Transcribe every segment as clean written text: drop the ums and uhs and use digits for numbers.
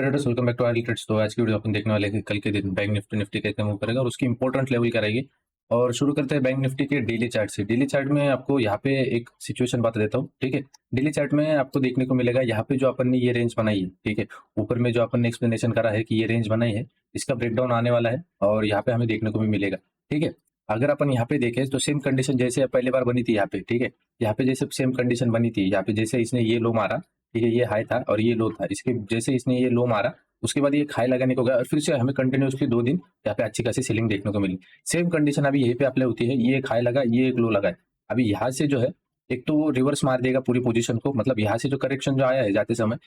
Traders, welcome back to our trades. तो आज की वीडियो अपन देखने वाले हैं कि कल के दिन बैंक निफ्टी कैसे मूव करेगा और उसकी इंपॉर्टेंट लेवल क्या रहेगी। और शुरू करते हैं बैंक निफ्टी के डेली चार्ट से। डेली चार्ट में आपको यहाँ पे एक सिचुएशन बता देता हूँ, ठीक है। डेली चार्ट में आपको देखने को मिलेगा यहाँ पे जो अपन ने ये रेंज बनाई है, ठीक है। ऊपर में जो अपन ने एक्सप्लेनेशन करा है कि ये रेंज बनाई है, इसका ब्रेकडाउन आने वाला है और यहाँ पे हमें देखने को भी मिलेगा, ठीक है। अगर अपन यहाँ पे देखें तो सेम कंडीशन जैसे पहली बार बनी थी यहाँ पे, ठीक है। यहाँ पे जैसे सेम कंडीशन बनी थी, यहाँ पे जैसे इसने ये लो मारा, ठीक है, ये हाई था और ये लो था, इसके जैसे इसने ये लो मारा उसके बाद ये हाई लगाने को गया और फिर से हमें कंटिन्यूसली 2 दिन यहाँ पे अच्छी खासी सेलिंग देखने को मिली। सेम कंडीशन अभी यहीं पे अप्लाई होती है, ये एक हाई लगा, ये एक लो लगा है। अभी यहाँ से जो है एक तो वो रिवर्स मार देगा पूरी पोजीशन को, मतलब यहाँ से जो करेक्शन जो आया है जाते समय,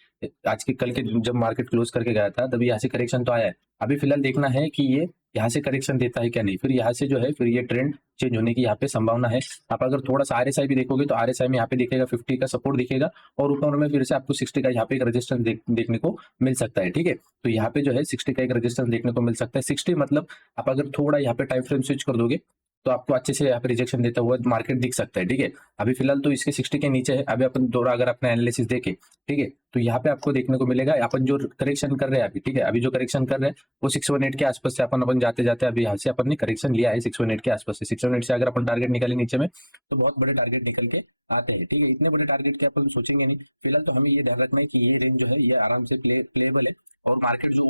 आज के कल के जब मार्केट क्लोज करके गया था तभी यहाँ से करेक्शन तो आया है। अभी फिलहाल देखना है कि ये यहाँ से करेक्शन देता है क्या नहीं, फिर यहाँ से जो है फिर ये ट्रेंड चेंज होने की यहाँ पे संभावना है। आप अगर थोड़ा सा आरएसआई भी देखोगे तो आरएसआई में यहाँ पे दिखेगा 50 का सपोर्ट दिखेगा और ऊपर में फिर से आपको 60 का यहाँ पे एक रेजिस्टेंस देखने को मिल सकता है, ठीक है। तो यहाँ पे जो है 60 का एक रेजिस्टेंस देखने को मिल सकता है। 60 मतलब आप अगर थोड़ा यहाँ पे टाइम फ्रेम स्विच कर दोगे तो आपको अच्छे से यहाँ पे रिजेक्शन देता हुआ मार्केट दिख सकता है, ठीक है। अभी फिलहाल तो इसके 60 के नीचे है। अभी अपन थोड़ा अगर अपना एनालिसिस देखे, ठीक है, तो यहाँ पे आपको देखने को मिलेगा अपन जो करेक्शन कर रहे हैं अभी, ठीक है, अभी जो करेक्शन कर रहे हैं वो 618 के आसपास से अपन जाते जाते अभी यहाँ से अपन ने करेक्शन लिया है 618 के आसपास से। 618 से अगर अपन टारगेट निकाले नीचे में तो बहुत बड़े टारगेट निकल के आते हैं, ठीक है। इतने बड़े टारगेट के अपन सोचेंगे नहीं फिलहाल, तो हमें ये ध्यान रखना है कि ये रेंज जो है ये आराम से प्लेबल है और मार्केट जो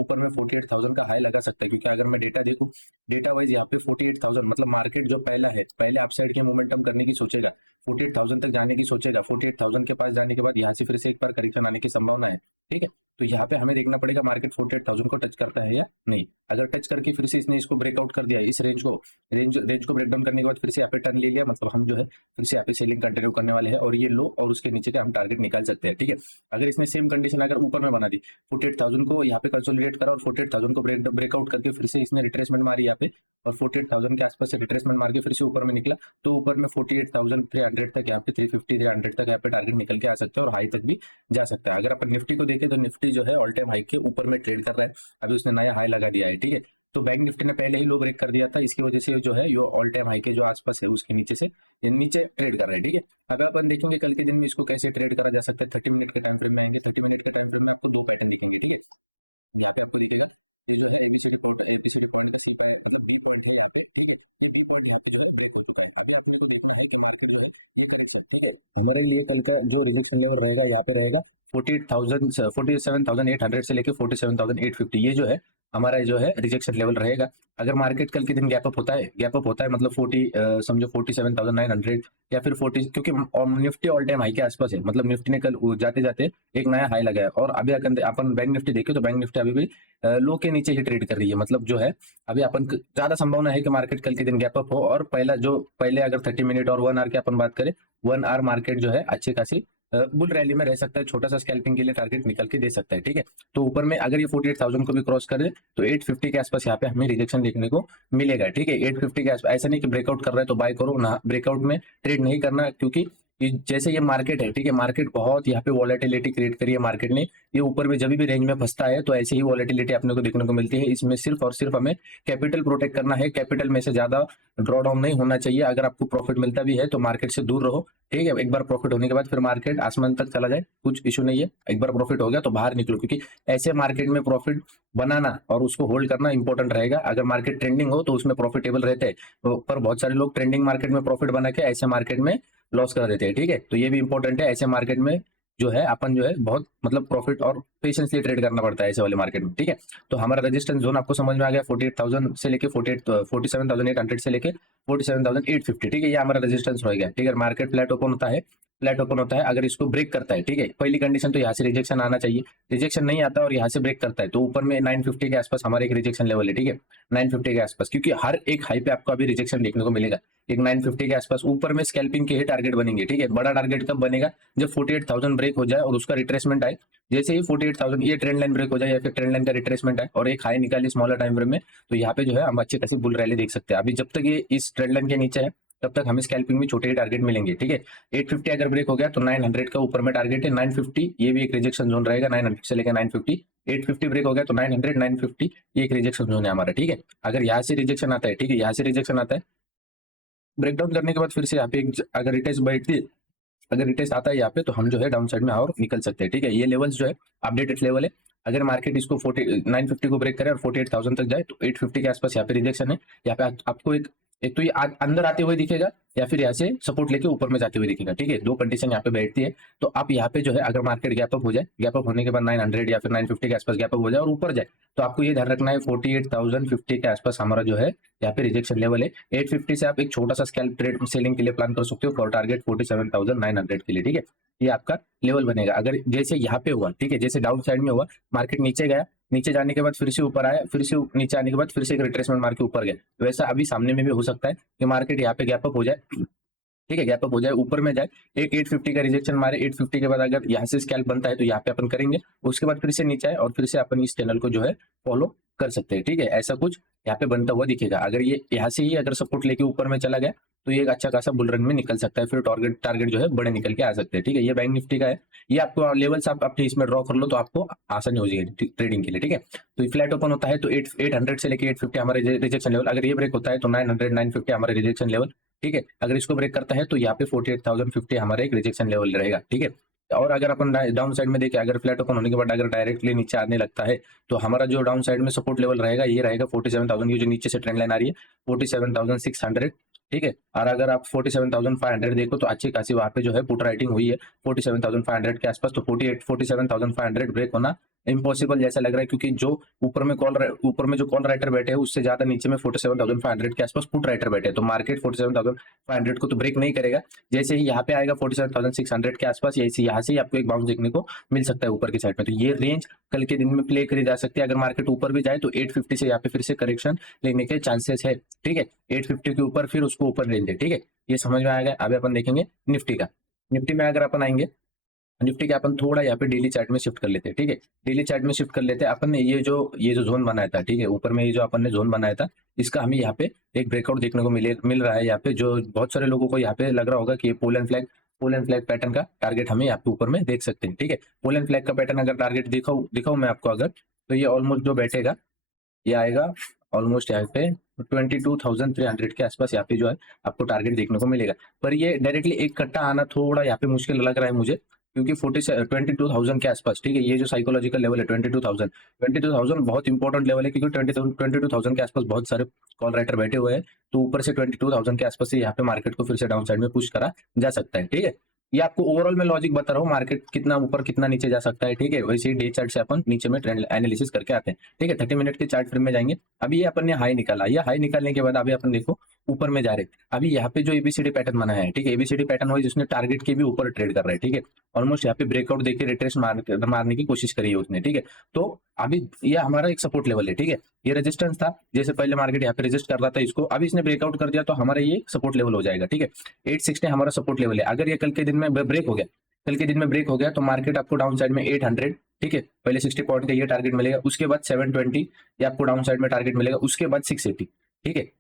हमारे लिए कल का जो रिजेक्शन लेवल रहेगा यहाँ पे रहेगा 47,800 से लेके 47,850। ये जो है हमारा जो है रिजेक्शन लेवल रहेगा। अगर मार्केट कल के दिन गैप अप होता है मतलब 40 समझो 47,900 या फिर 40, क्योंकि निफ्टी ऑल टाइम हाई के आसपास है, मतलब निफ्टी ने कल जाते जाते एक नया हाई लगाया और अभी अगर अपन बैंक निफ्टी देखे तो बैंक निफ्टी अभी भी लो के नीचे ही ट्रेड कर रही है, मतलब जो है अभी अपन ज्यादा संभावना है कि मार्केट कल के दिन गैप अप हो और पहले अगर 30 मिनट और 1 आवर की अपन बात करें, 1 आवर मार्केट जो है अच्छी खासी बुल रैली में रह सकता है, छोटा सा स्कैल्पिंग के लिए टारगेट निकल के दे सकता है, ठीक है। तो ऊपर में अगर ये 48,000 को भी क्रॉस करे तो 850 के आसपास यहाँ पे हमें रिजेक्शन देखने को मिलेगा, ठीक है। 850 के आसपास, ऐसा नहीं कि ब्रेकआउट कर रहा है तो बाय करो ना, ब्रेकआउट में ट्रेड नहीं करना, क्योंकि जैसे ये मार्केट है, ठीक है, मार्केट बहुत यहाँ पे वॉलेटिलिटी क्रिएट करी है मार्केट ने। ये ऊपर में जब भी रेंज में फंसता है तो ऐसे ही वॉलेटिलिटी अपने को देखने को मिलती है। इसमें सिर्फ और सिर्फ हमें कैपिटल प्रोटेक्ट करना है, कैपिटल में से ज्यादा ड्रॉ डाउन नहीं होना चाहिए। अगर आपको प्रॉफिट मिलता भी है तो मार्केट से दूर रहो, ठीक है। एक बार प्रॉफिट होने के बाद फिर मार्केट आसमान तक चला जाए कुछ इशू नहीं है, एक बार प्रॉफिट हो गया तो बाहर निकलो, क्योंकि ऐसे मार्केट में प्रॉफिट बनाना और उसको होल्ड करना इंपॉर्टेंट रहेगा। अगर मार्केट ट्रेंडिंग हो तो उसमें प्रॉफिटेबल रहते हैं, पर बहुत सारे लोग ट्रेंडिंग मार्केट में प्रॉफिट बना के ऐसे मार्केट में लॉस कर देते हैं, ठीक है। तो ये भी इंपॉर्टेंट है, ऐसे मार्केट में जो है अपन जो है बहुत मतलब प्रॉफिट और पेशेंसली ट्रेड करना पड़ता है ऐसे वाले मार्केट में, ठीक है। तो हमारा रेजिस्टेंस जोन आपको समझ में आ गया, 48,000 से लेके 47,800 से लेके 47,850, ठीक है। ये हमारा रेजिस्टेंस हो गया, ठीक है। मार्केट फ्लैट ओपन होता है अगर इसको ब्रेक करता है, ठीक है। पहली कंडीशन तो यहाँ से रिजेक्शन आना चाहिए, रिजेक्शन नहीं आता और यहाँ से ब्रेक करता है तो ऊपर में 950 के आसपास हमारे एक रिजेक्शन लेवल है, ठीक है। 950 के आसपास, क्योंकि हर एक हाई पे आपको अभी रिजेक्शन देखने को मिलेगा। एक 950 के आसपास ऊपर में स्कैल्पिंग के ही टारगेट बनेंगे, ठीक है। बड़ा टारगेट कब बनेगा, जब 48,000 ब्रेक हो जाए और उसका रिट्रेसमेंट आए। जैसे ही 48,000 ये ट्रेंड लाइन ब्रेक हो जाए या फिर ट्रेंड लाइन का रिट्रेसमेंट आए और एक हाई निकाले स्मॉलर टाइम फ्रेम में, तो यहाँ पे जो है हम अच्छी खासी बुल रैली देख सकते हैं। अभी जब तक ये इस ट्रेंड लाइन के नीचे है तब तक हमें स्कैल्पिंग में छोटे ही टारगेट मिलेंगे, ठीक है। 850 अगर ब्रेक हो गया तो 900 का ऊपर में टारगेट है, 950 ये भी एक रिजेक्शन जोन रहेगा, 900 से लेकर 950। 850 ब्रेक हो गया तो 900 950 ये एक रिजेक्शन जोन है हमारा, ठीक है। अगर यहाँ से रिजेक्शन आता है, ठीक है, यहाँ से रिजेक्शन आता है, ब्रेकडाउन करने के बाद फिर से यहाँ पे अगर रिटेस्ट बैठती है, अगर रिटेस्ट आता है यहाँ पे तो हम जो है डाउन साइड में और निकल सकते हैं, ठीक है। ये लेवल्स जो है अपडेटेड लेवल है, अगर मार्केट इसको 950 को ब्रेक करे और 48,000 तक जाए तो 850 के आसपास यहाँ पे रिजेक्शन है। यहाँ पे आपको एक तो ये अंदर आते हुए दिखेगा या फिर यहाँ से सपोर्ट लेके ऊपर में जाते हुए दिखेगा। ठीक है, दो कंडीशन यहाँ पे बैठती है। तो आप यहाँ पे जो है अगर मार्केट गैप अप हो जाए, गैप अप होने के बाद 900 या फिर 950 के आसपास गैप अप हो जाए और ऊपर जाए, तो आपको ये ध्यान रखना है 48,050 के आसपास हमारा जो है यहाँ पे रिजेक्शन लेवल है। 850 से आप एक छोटा सा स्कैल्प ट्रेड सेलिंग के लिए प्लान कर सकते हो फॉर टारगेट 47,900 के लिए। ठीक है, ये आपका लेवल बनेगा। अगर जैसे यहाँ पे हुआ, ठीक है, जैसे डाउन साइड में हुआ, मार्केट नीचे गया, नीचे जाने के बाद फिर से ऊपर आया, फिर से नीचे आने के बाद फिर से एक रिट्रेसमेंट मार के ऊपर गया, वैसा अभी सामने में भी हो सकता है कि मार्केट यहाँ पे गैप अप हो जाए। ठीक है, गैप अप हो जाए, ऊपर में जाए, एक 850 का रिजेक्शन मारे, 850 के बाद अगर यहाँ से स्कैल्प बनता है तो यहाँ पे अपन करेंगे, उसके बाद फिर से नीचे आए और फिर से अपन इस चैनल को जो है फॉलो कर सकते हैं। ठीक है, ऐसा कुछ यहाँ पे बनता हुआ दिखेगा। अगर ये यहाँ से ही अगर सपोर्ट लेके ऊपर में चला गया तो ये एक अच्छा खासा बुल रन में निकल सकता है, फिर टारगेट जो है बड़े निकल के आ सकते हैं। ठीक है, ये बैंक निफ्टी का है, ये आपको लेवल्स आप अपने इसमें ड्रॉ कर लो तो आपको आसानी हो जाएगी ट्रेडिंग के लिए। ठीक है, तो फ्लैट ओपन होता है तो 800 से लेके 850 हमारे रिजेक्शन लेवल, अगर ये ब्रेक होता है तो 900 950 हमारे रिजेक्शन लेवल। ठीक है, अगर इसको ब्रेक करता है तो यहाँ पे 48,050 हमारा एक रिजेक्शन लेवल रहेगा। ठीक है, और अगर अपन डाउन साइड में देखें, अगर फ्लैट ओपन होने के बाद अगर डायरेक्टली नीचे आने लगता है तो हमारा जो डाउन साइड में सपोर्ट लेवल रहेगा ये रहेगा 47,000 की, जो नीचे से ट्रेंड लाइन आ रही है 47,600। ठीक है, और अगर आप 47,500 देखो तो अच्छी खासी वहां पे जो है पुट राइटिंग हुई है 47,500 के आसपास। तो 47,500 ब्रेक होना इम्पॉसिबल जैसा लग रहा है, क्योंकि जो ऊपर में जो कॉल राइटर बैठे हैं उससे ज्यादा नीचे में 47,500 के आसपास पुट राइटर बैठे हैं, तो मार्केट 47,500 को तो ब्रेक नहीं करेगा। जैसे ही यहाँ पे आएगा 47,600 के आसपास, यहाँ से ही आपको एक बाउंस देखने को मिल सकता है ऊपर की साइड में। तो ये रेंज कल के दिन में प्ले करी जा सकती है। अगर मार्केट ऊपर भी जाए तो 850 से यहाँ पे फिर से करेक्शन लेने के चांसेस है। ठीक है, 850 के ऊपर फिर उसको ऊपर रेंज है। ठीक है, ये समझ में आएगा। अभी अपन देखेंगे निफ्टी का। निफ्टी में अगर अपन आएंगे, निफ्टी के अपन थोड़ा यहाँ पे डेली चार्ट में शिफ्ट कर लेते हैं। ठीक है, डेली चार्ट में शिफ्ट कर लेते हैं। अपन ने ये जो जोन बनाया था, ठीक है, ऊपर में ये जो अपन ने जोन बनाया था, इसका हमें यहाँ पे एक ब्रेकआउट देखने को मिल रहा है। यहाँ पे जो बहुत सारे लोगों को यहाँ पे लग रहा होगा कि ये पोल एंड फ्लैग पैटर्न का टारगेट हमें यहाँ पे ऊपर में देख सकते हैं। ठीक है, पोल एंड फ्लैग का पैटर्न अगर टारगेट दिखाऊं मैं आपको अगर, तो ये ऑलमोस्ट जो बैठेगा ये आएगा ऑलमोस्ट यहाँ पे 22,300 के आसपास यहाँ पे जो है आपको टारगेट देखने को मिलेगा। पर ये डायरेक्टली एक कट्टा आना थोड़ा यहाँ पे मुश्किल लग रहा है मुझे, क्योंकि 22,000 के आसपास, ठीक है, ये जो साइकोलॉजिकल लेवल है 22,000 बहुत इंपॉर्टेंट लेवल है, क्योंकि 22,000 के आसपास बहुत सारे कॉल राइटर बैठे हुए हैं। तो ऊपर से 22,000 के आसपास से यहाँ पे मार्केट को फिर से डाउन साइड में पुश करा जा सकता है। ठीक है, ये आपको ओवरऑल में लॉजिक बता रहा हूँ, मार्केट कितना ऊपर कितना नीचे जा सकता है। ठीक है, वैसे ही डे चार्ट से अपन नीचे में ट्रेंड एनालिसिस करके आते हैं। ठीक है, 30 मिनट के चार्ट फ्रेम में जाएंगे। अभी ये अपन ने हाई निकाला, ये हाई निकालने के बाद अभी अपन देखो ऊपर में जा रहे। अभी यहाँ पे जो एबीसीडी पैटर्न बना है, ठीक है, एबीसीडी पैटर्न हुआ जिसने टारगेट के भी ऊपर ट्रेड कर रहा है। ठीक है, ऑलमोस्ट यहाँ पे ब्रेकआउट देके रिट्रेस मारने की कोशिश करी है उसने। ठीक है, तो अभी ये हमारा एक सपोर्ट लेवल है। ठीक है, ये रेजिस्टेंस था, जैसे पहले मार्केट यहाँ पे रेजिस्ट कर रहा था इसको, अभी इसने ब्रेकआउट कर दिया तो हमारा ये सपोर्ट लेवल हो जाएगा। ठीक है, 860 हमारा सपोर्ट लेवल है। अगर ये कल के दिन में ब्रेक हो गया, तो मार्केट आपको डाउन साइड में 800, ठीक है, पहले 60 पॉइंट का ये टारगेट मिलेगा, उसके बाद 720 ये आपको डाउन साइड में टारगेट मिलेगा, उसके बाद 680। ठीक है,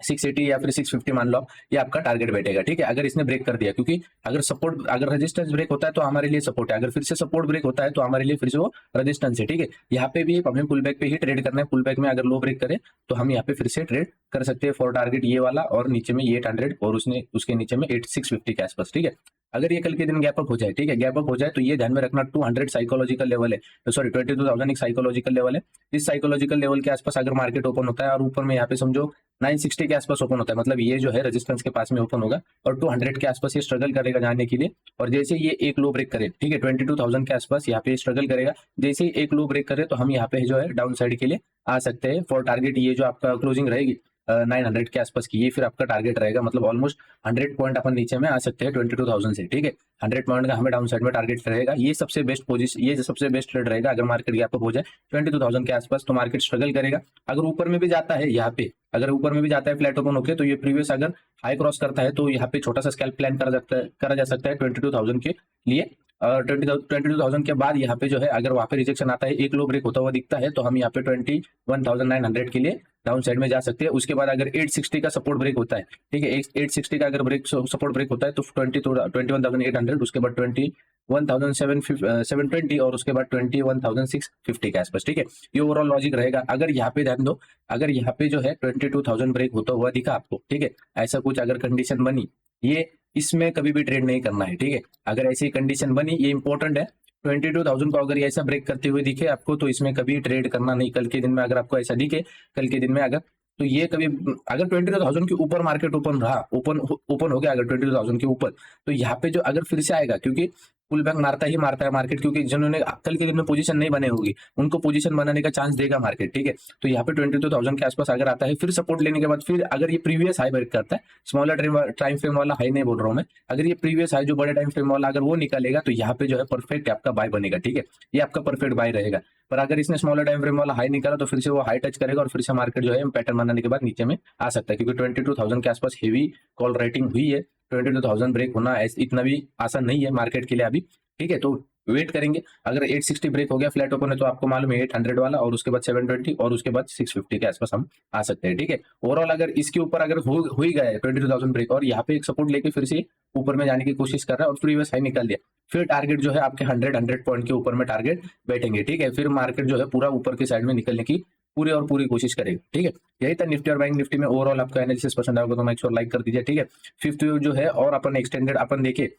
680 या फिर 650 मान लो, ये आपका टारगेट बैठेगा। ठीक है, अगर इसने ब्रेक कर दिया, क्योंकि अगर रेजिस्टेंस ब्रेक होता है तो हमारे लिए सपोर्ट है, अगर फिर से सपोर्ट ब्रेक होता है तो हमारे लिए फिर से वो रेजिस्टेंस है। ठीक है, यहाँ पे भी हमें पुल बैक पे ही ट्रेड करना है। पुल बैक में अगर लो ब्रेक करे तो हम यहाँ पे फिर से ट्रेड कर सकते हैं फॉर टारगेट ये वाला, और नीचे में ये 800 और उसके नीचे में 650 के आसपास। ठीक है, अगर ये कल के दिन गैप अप हो जाए, ठीक है, गैप अप हो जाए तो ये ध्यान में रखना 200 साइकोलॉजिकल लेवल है, सॉरी 22,000 एक साइकोलॉजिकल लेवल है। इस साइकोलॉजिकल लेवल के आसपास अगर मार्केट ओपन होता है और ऊपर में यहाँ पे समझो 960 के आसपास ओपन होता है, मतलब ये जो है रेजिस्टेंस के पास में ओपन होगा और 200 के आसपास ये स्ट्रगल करेगा जाने के लिए। और जैसे ये एक लो ब्रेक करे, ठीक है, 22,000 के आसपास यहाँ पे स्ट्रगल करेगा, जैसे ही एक लो ब्रेक करे तो हम यहाँ पे जो है डाउन साइड के लिए आ सकते हैं फॉर टारगेट ये जो आपका क्लोजिंग रहेगी 900 के आसपास की, ये फिर आपका टारगेट रहेगा। मतलब ऑलमोस्ट 100 पॉइंट अपन नीचे में आ सकते हैं 22,000 से। ठीक है, 100 पॉइंट का हमें डाउन साइड में टारगेट रहेगा। ये सबसे बेस्ट पोजीशन, ये सबसे बेस्ट ट्रेड रहेगा। अगर मार्केट गैप अप हो जाए 22,000 के आसपास तो मार्केट स्ट्रगल करेगा। अगर ऊपर में भी जाता है, यहाँ पे अगर ऊपर में भी जाता है फ्लैट ओपन होकर, तो ये प्रीवियस अगर हाई क्रॉस करता है तो यहाँ पे छोटा सा स्कैल्प प्लान करा जा सकता है 22,000 के लिए। 22,000 के बाद यहाँ पे जो है अगर वहाँ पे रिजेक्शन आता है, एक लो ब्रेक होता हुआ दिखता है, तो हम यहाँ पे 21,900 के लिए डाउन साइड में जा सकते हैं। उसके बाद अगर 860 का सपोर्ट ब्रेक होता है, ठीक है, 860 का अगर सपोर्ट ब्रेक होता है तो 21,800, उसके बाद 21,720 और उसके बाद 21,650 के आसपास। ठीक है, ये ओवरऑल लॉजिक रहेगा। अगर यहाँ पे ध्यान दो, अगर यहाँ पे जो है 22,000 ब्रेक होता हुआ दिखा आपको, ठीक है, ऐसा कुछ अगर कंडीशन बनी, ये इसमें कभी भी ट्रेड नहीं करना है। ठीक है, अगर ऐसी कंडीशन बनी, ये इंपॉर्टेंट है, 22,000 को अगर ये ऐसा ब्रेक करते हुए दिखे आपको, तो इसमें कभी ट्रेड करना नहीं। कल के दिन में अगर आपको ऐसा दिखे, कल के दिन में अगर, तो ये कभी, अगर 22,000 के ऊपर मार्केट ओपन रहा, ओपन हो गया अगर 22,000 के ऊपर, तो यहाँ पे जो अगर फिर से आएगा, क्योंकि पुल बैक मारता है मार्केट, क्योंकि जिन्होंने कल के दिन में पोजीशन नहीं बने होगी उनको पोजीशन बनाने का चांस देगा मार्केट, ठीक है। तो यहाँ पे 22,000 के आसपास अगर आता है, फिर सपोर्ट लेने के बाद फिर अगर ये प्रीवियस हाई ब्रेक करता है, स्मॉलर टाइम फ्रेम वाला हाई नहीं बोल रहा हूँ मैं, अगर ये प्रीवियस हाई जो बड़े टाइम फ्रेम वाला अगर वो निकालेगा, तो यहाँ पे जो है परफेक्ट आपका बाय बनेगा, ठीक है। ये आपका परफेक्ट बाय रहेगा। पर अगर इसने स्मॉलर टाइम फ्रेम वाला हाई निकाला, तो फिर से वो हाई टच करेगा और फिर से मार्केट जो है पैटर्न बनाने के बाद नीचे में आ सकता है, क्योंकि 22,000 के आसपास हेवी कॉल राइटिंग हुई है। 22,000 ब्रेक होना इतना भी आसान नहीं है मार्केट के लिए अभी, ठीक है। तो वेट करेंगे। अगर 860 ब्रेक हो गया फ्लैट ओपन है, तो आपको मालूम है 800 वाला, और उसके बाद 720 और उसके बाद 650 के आसपास हम आ सकते हैं, ठीक है। ओवरऑल अगर इसके ऊपर अगर हो ही गया है 22,000 ब्रेक, और यहाँ पे एक सपोर्ट लेके फिर से ऊपर में जाने की कोशिश कर रहा है और प्रीवियस हाई निकाल दिया, फिर टारगेट जो है आपके 100 पॉइंट के ऊपर में टारगेट बैठेंगे, ठीक है। फिर मार्केट जो है पूरा ऊपर की साइड में निकलने की पूरी और पूरी कोशिश करेगा, ठीक है। यही था निफ्टी और बैंक निफ्टी में। ओवरऑल आपका एनालिसिस पसंद आएगा तो मैं एक लाइक कर दीजिए, ठीक है। फिफ्थ जो है, और अपन एक्सटेंडेड अपन देखे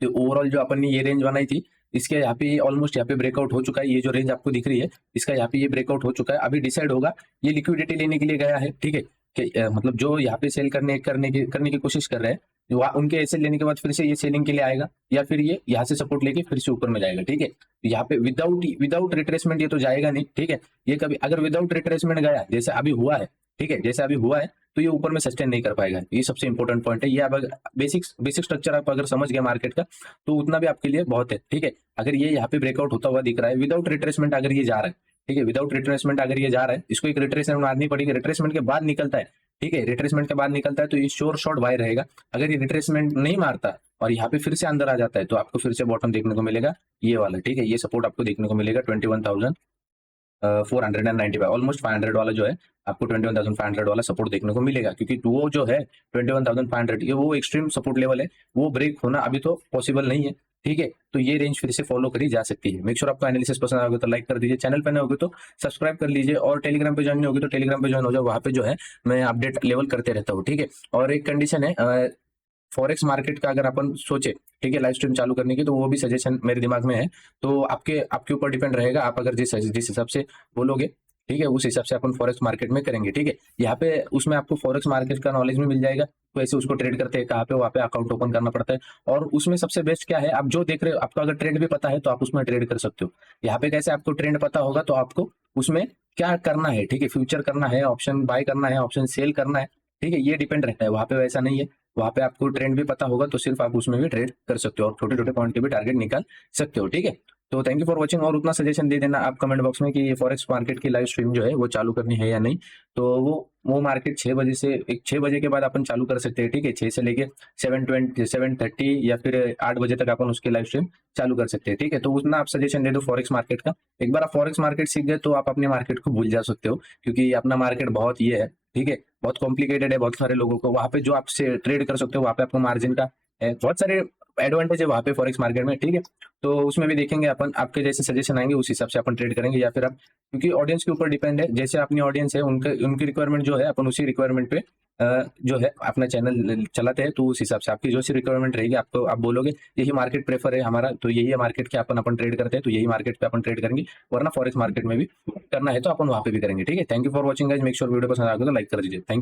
तो ओवरऑल जो अपन ने ये रेंज बनाई थी, इसके यहाँ पे ऑलमोस्ट यहाँ पे ब्रेकआउट हो चुका है। ये जो रेंज आपको दिख रही है, इसका यहाँ पे ये ब्रेकआउट हो चुका है। अभी डिसाइड होगा ये लिक्विडिटी लेने के लिए गया है, ठीक है, कि मतलब जो यहाँ पे सेल करने की कोशिश कर रहे हैं, उनके एसेट लेने के बाद फिर से ये सेलिंग के लिए आएगा, या फिर ये यहाँ से सपोर्ट लेके फिर से ऊपर में जाएगा, ठीक है। यहाँ पे विदाउट रिट्रेसमेंट ये तो जाएगा नहीं, ठीक है। ये कभी अगर विदाउट रिट्रेसमेंट गया, जैसे अभी हुआ है, ठीक है, जैसे अभी हुआ है, तो ये ऊपर में सस्टेन नहीं कर पाएगा। ये सबसे इंपॉर्टेंट पॉइंट है। ये अब बेसिक स्ट्रक्चर आप अगर समझ गए मार्केट का, तो उतना भी आपके लिए बहुत है, ठीक है। अगर ये यहाँ पे ब्रेकआउट होता हुआ दिख रहा है विदाउट रिट्रेसमेंट, अगर ये जा रहा है, ठीक है, विदाउट रिट्रेसमेंट अगर ये जा रहा है, इसको एक रिट्रेसमेंट मारनी पड़ेगी। रिट्रेसमेंट के बाद निकलता है, ठीक है, रिट्रेसमेंट के बाद निकलता है, तो ये श्योर शॉर्ट बाय रहेगा। अगर ये रिट्रेसमेंट नहीं मारता और यहाँ पे फिर से अंदर आ जाता है, तो आपको फिर से बॉटम देखने को मिलेगा ये वाला, ठीक है। ये सपोर्ट आपको देखने को मिलेगा 21,495, ऑलमोस्ट 500 वाला जो है आपको 21,500 वाला सपोर्ट देखने को मिलेगा, क्योंकि वो जो है 21,500 ये वो एक्सट्रीम सपोर्ट लेवल है, वो ब्रेक होना अभी तो पॉसिबल नहीं है, ठीक है। तो ये रेंज फिर से फॉलो करी जा सकती है। मेक श्योर आपको एनालिसिस पसंद आएगा तो लाइक कर दीजिए, चैनल पे नए होगे तो सब्सक्राइब कर लीजिए, और टेलीग्राम पे ज्वाइन नहीं होगी तो टेलीग्राम पे ज्वाइन हो जाओ। वहाँ पे जो है मैं अपडेट लेवल करते रहता हूँ, ठीक है। और एक कंडीशन है, फॉरेक्स मार्केट का अगर अपन सोचे, ठीक है, लाइव स्ट्रीम चालू करने की, तो वो भी सजेशन मेरे दिमाग में है। तो आपके ऊपर डिपेंड रहेगा, आप अगर जिस हिसाब से बोलोगे, ठीक है, उस हिसाब से अपन फॉरेक्स मार्केट में करेंगे, ठीक है। यहाँ पे उसमें आपको फॉरेक्स मार्केट का नॉलेज भी मिल जाएगा, तो ऐसे उसको ट्रेड करते हैं, कहाँ पे वहाँ पे अकाउंट ओपन करना पड़ता है, और उसमें सबसे बेस्ट क्या है, आप जो देख रहे हो आपको अगर ट्रेंड भी पता है तो आप उसमें ट्रेड कर सकते हो। यहाँ पे कैसे आपको ट्रेंड पता होगा, तो आपको उसमें क्या करना है, ठीक है, फ्यूचर करना है, ऑप्शन बाय करना है, ऑप्शन सेल करना है, ठीक है, ये डिपेंड रहता है। वहाँ पे वैसा नहीं है, वहाँ पे आपको ट्रेंड भी पता होगा, तो सिर्फ आप उसमें भी ट्रेड कर सकते हो और छोटे छोटे पॉइंट के भी टारगेट निकाल सकते हो, ठीक है। तो थैंक यू फॉर वॉचिंग, और उतना सजेशन दे देना आप कमेंट बॉक्स में कि फॉरेक्स मार्केट की लाइव स्ट्रीम जो है वो चालू करनी है या नहीं। तो वो मार्केट 6 बजे से 6 बजे के बाद अपन चालू कर सकते हैं, ठीक है, 6 से लेके 7:30 या फिर 8 बजे तक अपन उसकी लाइव स्ट्रीम चालू कर सकते हैं, ठीक है। तो उतना आप सजेशन दे दो फॉरेक्स मार्केट का। एक बार आप फॉरेक्स मार्केट सीख गए तो आप अपने मार्केट को भूल जा सकते हो, क्योंकि अपना मार्केट बहुत ये है, ठीक है, बहुत कॉम्प्लिकेटेड है। बहुत सारे लोगों को वहाँ पे जो आपसे ट्रेड कर सकते हो, वहाँ पे आपको मार्जिन का है, बहुत सारे एडवांटेज है वहाँ पे फॉरेक्स मार्केट में, ठीक है। तो उसमें भी देखेंगे अपन, आपके जैसे सजेशन आएंगे उस हिसाब से अपन ट्रेड करेंगे, या फिर आप, क्योंकि ऑडियंस के ऊपर डिपेंड है, जैसे अपनी ऑडियंस है उनकी रिक्वायरमेंट जो है अपन उसी रिक्वायरमेंट पे जो है अपना चैनल चलाते हैं। तो उस हिसाब से आपकी जो सी रिक्वायरमेंट रहेगी, आपको आप बोलोगे यही मार्केट प्रेफर है हमारा, तो यही है मार्केट के अपन ट्रेड करते हैं, तो यही मार्केट पे अपन ट्रेड करेंगे, वरना फॉरेक्स मार्केट में भी करना है तो अपन वहाँ पे भी करेंगे, ठीक है। Thank you for watching guys, make sure video पसंद आएगा तो लाइक कर दीजिए, थैंक यू।